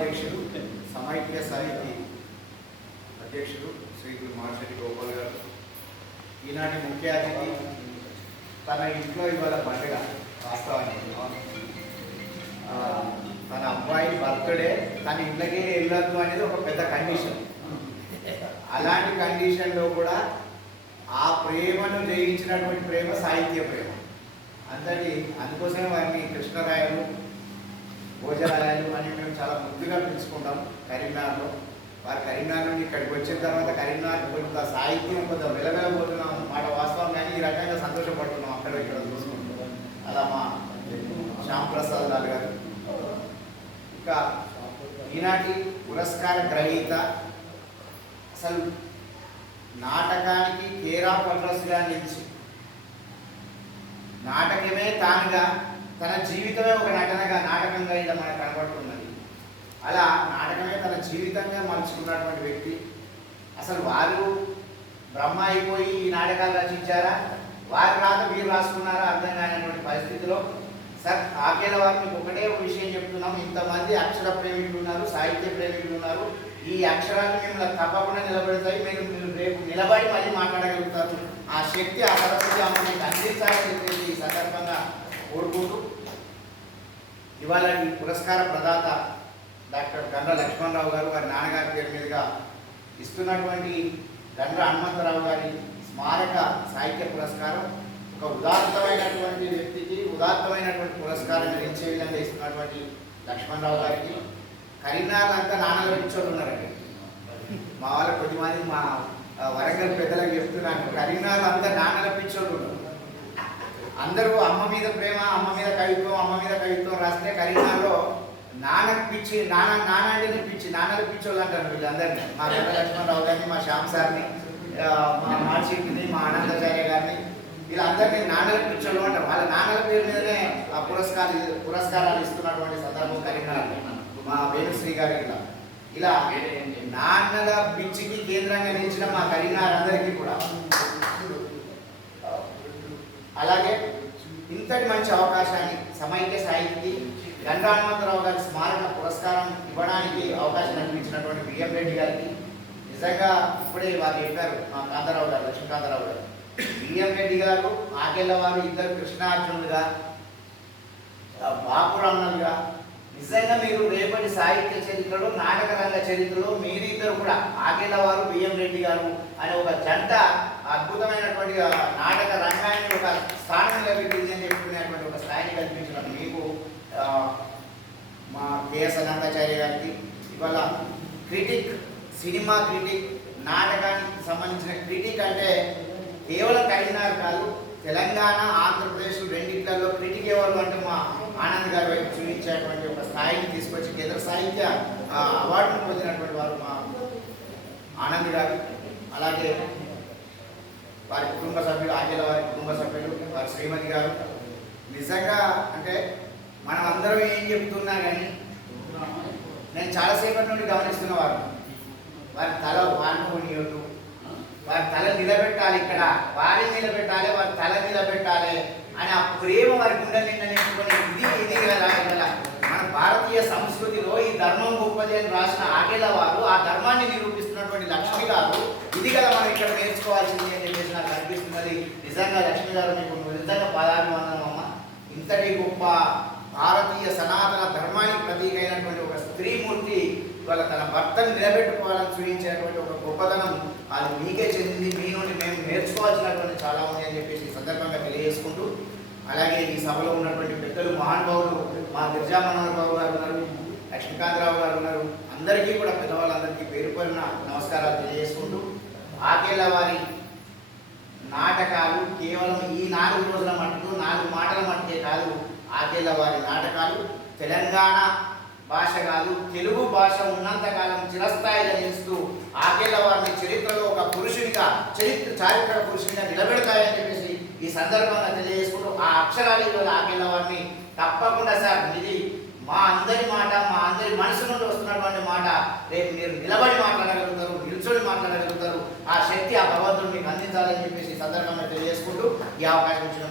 ఉపాధ్యక్షుడు సమైక్య సాహితీ అధ్యక్షుడు శ్రీ గురు మహర్షి గోపాల్ గారు. ఈనాటి ముఖ్య అతిథి తన ఇంట్లో ఇవాళ పండుగ వాస్తవానికి తన అబ్బాయి బర్త్డే తన ఇంట్లోకి వెళ్ళొద్దు అనేది ఒక పెద్ద కండిషన్ అలాంటి కండిషన్లో కూడా ఆ ప్రేమను జయించినటువంటి ప్రేమ సాహిత్య ప్రేమ. అంతటి అందుకోసమే వారిని కృష్ణరాయలు భోజరాయలు చాలా ముందుగా పిలుచుకుంటాం కరీంనగర్లో. వారు కరీంనగర్ నుండి ఇక్కడికి వచ్చిన తర్వాత కరీంనగర్ కొంత సాహిత్యం కొంత వెలవెలబోతున్నాం మాట వాస్తవం కానీ ఈ రకంగా సంతోషపడుతున్నాం అక్కడ ఇక్కడ చూసుకుంటూ. అలా మా శ్యామ్ ప్రసాద్ లాల్ గారు. ఇంకా ఈనాటి పురస్కార గ్రహీత అసలు నాటకానికి కేరా పట్రస్గా నిలిచి నాటకమే తానుగా తన జీవితమే ఒక నటనగా నాటకంగా ఇలా మనకు కనబడుతున్నది. అలా నాటకమే తన జీవితంగా మలుచుకున్నటువంటి వ్యక్తి. అసలు వారు బ్రహ్మ అయిపోయి ఈ నాటకాలు రచించారా? వారి రాత వీరు రాసుకున్నారా? అర్థం కానటువంటి పరిస్థితిలో సార్ ఆకేల వారు మీకు ఒకటే ఒక విషయం చెప్తున్నాం. ఇంతమంది అక్షర ప్రేమికులు ఉన్నారు సాహిత్య ప్రేమికులు ఉన్నారు. ఈ అక్షరాలు మిమ్మల్ని తప్పకుండా నిలబెడతాయి. మీరు మీరు రేపు నిలబడి మళ్ళీ మాట్లాడగలుగుతారు. ఆ శక్తి ఆ సరస్వతి అమ్మ మీకు అందించాలని చెప్పేసి ఈ సందర్భంగా కోరుకుంటూ ఇవాళ ఈ పురస్కార ప్రదాత డాక్టర్ గండ్ర లక్ష్మణరావు గారు వారి నాన్నగారి పేరు మీదుగా ఇస్తున్నటువంటి గండ్ర హనుమంతరావు గారి స్మారక సాహిత్య పురస్కారం ఒక ఉదాత్తమైనటువంటి వ్యక్తికి ఉదాత్తమైనటువంటి పురస్కారం ఇచ్చే విధంగా ఇస్తున్నటువంటి లక్ష్మణరావు గారికి కరీంనగర్ అంతా నాన్నలు పిచ్చోళ్ళు ఉన్నారండి. మా వాళ్ళ కొద్దిమంది మా వరంగల్ పెద్దలకు చెప్తున్నాను కరీంనగర్ అంతా నాన్నల పిచ్చోళ్ళు ఉన్నారు. అందరూ అమ్మ మీద ప్రేమ అమ్మ మీద కవిత్వం అమ్మ మీద కవిత్వం రాస్తే కరీంనగర్లో నాన్నకు పిచ్చి నాన్న నాన్న అంటేనే పిచ్చి నాన్నలు పిచ్చోళ్ళు అంటారు వీళ్ళందరినీ మా పెద్ద లక్ష్మణరావు గారిని మా శ్యామ్ సార్ని మా మాచిని మా ఆనందాచార్య గారిని వీళ్ళందరినీ నాన్నల పిచ్చోళ్ళు అంటారు. వాళ్ళ నాన్నల పేరు మీదనే ఆ పురస్కారాలు పురస్కారాలు ఇస్తున్నటువంటి సందర్భం కరీంనగర్ మా వేణుశ్రీ గారి ఇలా. ఇలా నాన్నల పిచ్చికి కేంద్రంగా నిలిచిన మా కరీంనగర్ అందరికీ కూడా అలాగే ఇంతటి మంచి అవకాశాన్ని సమైక్య సాహిత్యకి గంగా హనుమంతరావు గారి స్మారక పురస్కారం ఇవ్వడానికి అవకాశం కల్పించినటువంటి బిఎం రెడ్డి గారికి నిజంగా ఇప్పుడే వారు చెప్పారు మా కాంతారావు గారు లక్ష్మీకాంతారావు గారు. బిఎం రెడ్డి గారు ఆకెళ్ళ వారు ఇద్దరు కృష్ణార్జునులుగా ఆ, బాపురమ్మలుగా నిజంగా మీరు రేపటి సాహిత్య చరిత్రలో నాటక రంగ చరిత్రలో మీరిద్దరు కూడా ఆకేళ్ళ వారు బిఎం రెడ్డి గారు అనే ఒక జంట అద్భుతమైనటువంటి నాటక రంగాన్ని ఒక స్థానం లభించింది అని చెప్పుకునేటువంటి ఒక స్థాయిని కల్పించిన మీకు ఆ, మా కేఎస్ గారికి ఇవాళ క్రిటిక్ సినిమా క్రిటిక్ నాటకానికి సంబంధించిన క్రిటిక్ అంటే కేవలం కరీంనగర్ కాదు తెలంగాణ ఆంధ్రప్రదేశ్ రెండింటిలో క్రిటిక్ ఎవరు అంటే మా ఆనంద్ గారి వైపు చూపించేటువంటి ఒక స్థాయిని తీసుకొచ్చి కేంద్ర సాహిత్య ఆ, అవార్డును పొందినటువంటి వారు మా ఆనంద్ గారు. అలాగే వారి కుటుంబ సభ్యులు ఆకేల వారి కుటుంబ సభ్యులు వారి శ్రీమతి గారు. నిజంగా అంటే మనం అందరం ఏం చెప్తున్నా కానీ నేను చాలాసేపటి నుండి గమనిస్తున్న వారు వారి తల వాడుకోనియొద్దు వారి తల నిలబెట్టాలి ఇక్కడ వారి నిలబెట్టాలి వారి తల నిలబెట్టాలి అని ఆ ప్రేమ వారి గుండె నిన్న నింపుకొని ఇది ఇది కదా ఇక్కడ మన భారతీయ సంస్కృతిలో ఈ ధర్మం గొప్పది అని రాసిన ఆగేల వారు ఆ ధర్మాన్ని నిరూపిస్తున్నటువంటి లక్ష్మి గారు ఇది కదా మనం ఇక్కడ నేర్చుకోవాల్సింది అని చెప్పేసి నాకు అనిపిస్తున్నది. నిజంగా లక్ష్మి గారు మీకు నిజంగా పాదాభివందనం అమ్మ. ఇంతటి గొప్ప భారతీయ సనాతన ధర్మానికి ప్రతీక అయినటువంటి ఒక స్త్రీమూర్తి ఇవాళ తన భర్తను నిలబెట్టుకోవాలని చూపించేటువంటి ఒక గొప్పతనం అది మీకే చెందింది మీ నుండి మేము నేర్చుకోవాల్సినటువంటి చాలా ఉంది అని చెప్పేసి ఈ సందర్భంగా తెలియజేసుకుంటూ అలాగే ఈ సభలో ఉన్నటువంటి పెద్దలు మహానుభావులు మా గిరిజా మనోహర్ బాబు గారు ఉన్నారు లక్ష్మీకాంతరావు గారు ఉన్నారు అందరికీ కూడా పెద్దవాళ్ళందరికీ పేరు పేరున నమస్కారాలు తెలియజేసుకుంటూ ఆకేళ్ళ వారి నాటకాలు కేవలం ఈ నాలుగు రోజుల మట్టుకు నాలుగు మాటల మట్టుకే కాదు ఆకేల వారి నాటకాలు తెలంగాణ భాష కాదు తెలుగు భాష ఉన్నంతకాలం చిరస్థాయిగా నిలుస్తూ ఆకేల వారిని చరిత్రలో ఒక పురుషునిగా చరిత్ర చారిత్రక పురుషునిగా నిలబెడతాయని చెప్పేసి ఈ సందర్భంగా తెలియజేసుకుంటూ ఆ అక్షరాలు ఇవాళ ఆకేల వారిని తప్పకుండా సార్ ఇది మా అందరి మాట మా అందరి మనసు నుండి వస్తున్నటువంటి మాట. రేపు మీరు నిలబడి మాట్లాడగలుగుతారు నిల్చొని మాట్లాడగలుగుతారు. ఆ శక్తి ఆ భగవంతుడు మీకు అందించాలని చెప్పేసి ఈ సందర్భంగా తెలియజేసుకుంటూ ఈ అవకాశం ఇచ్చిన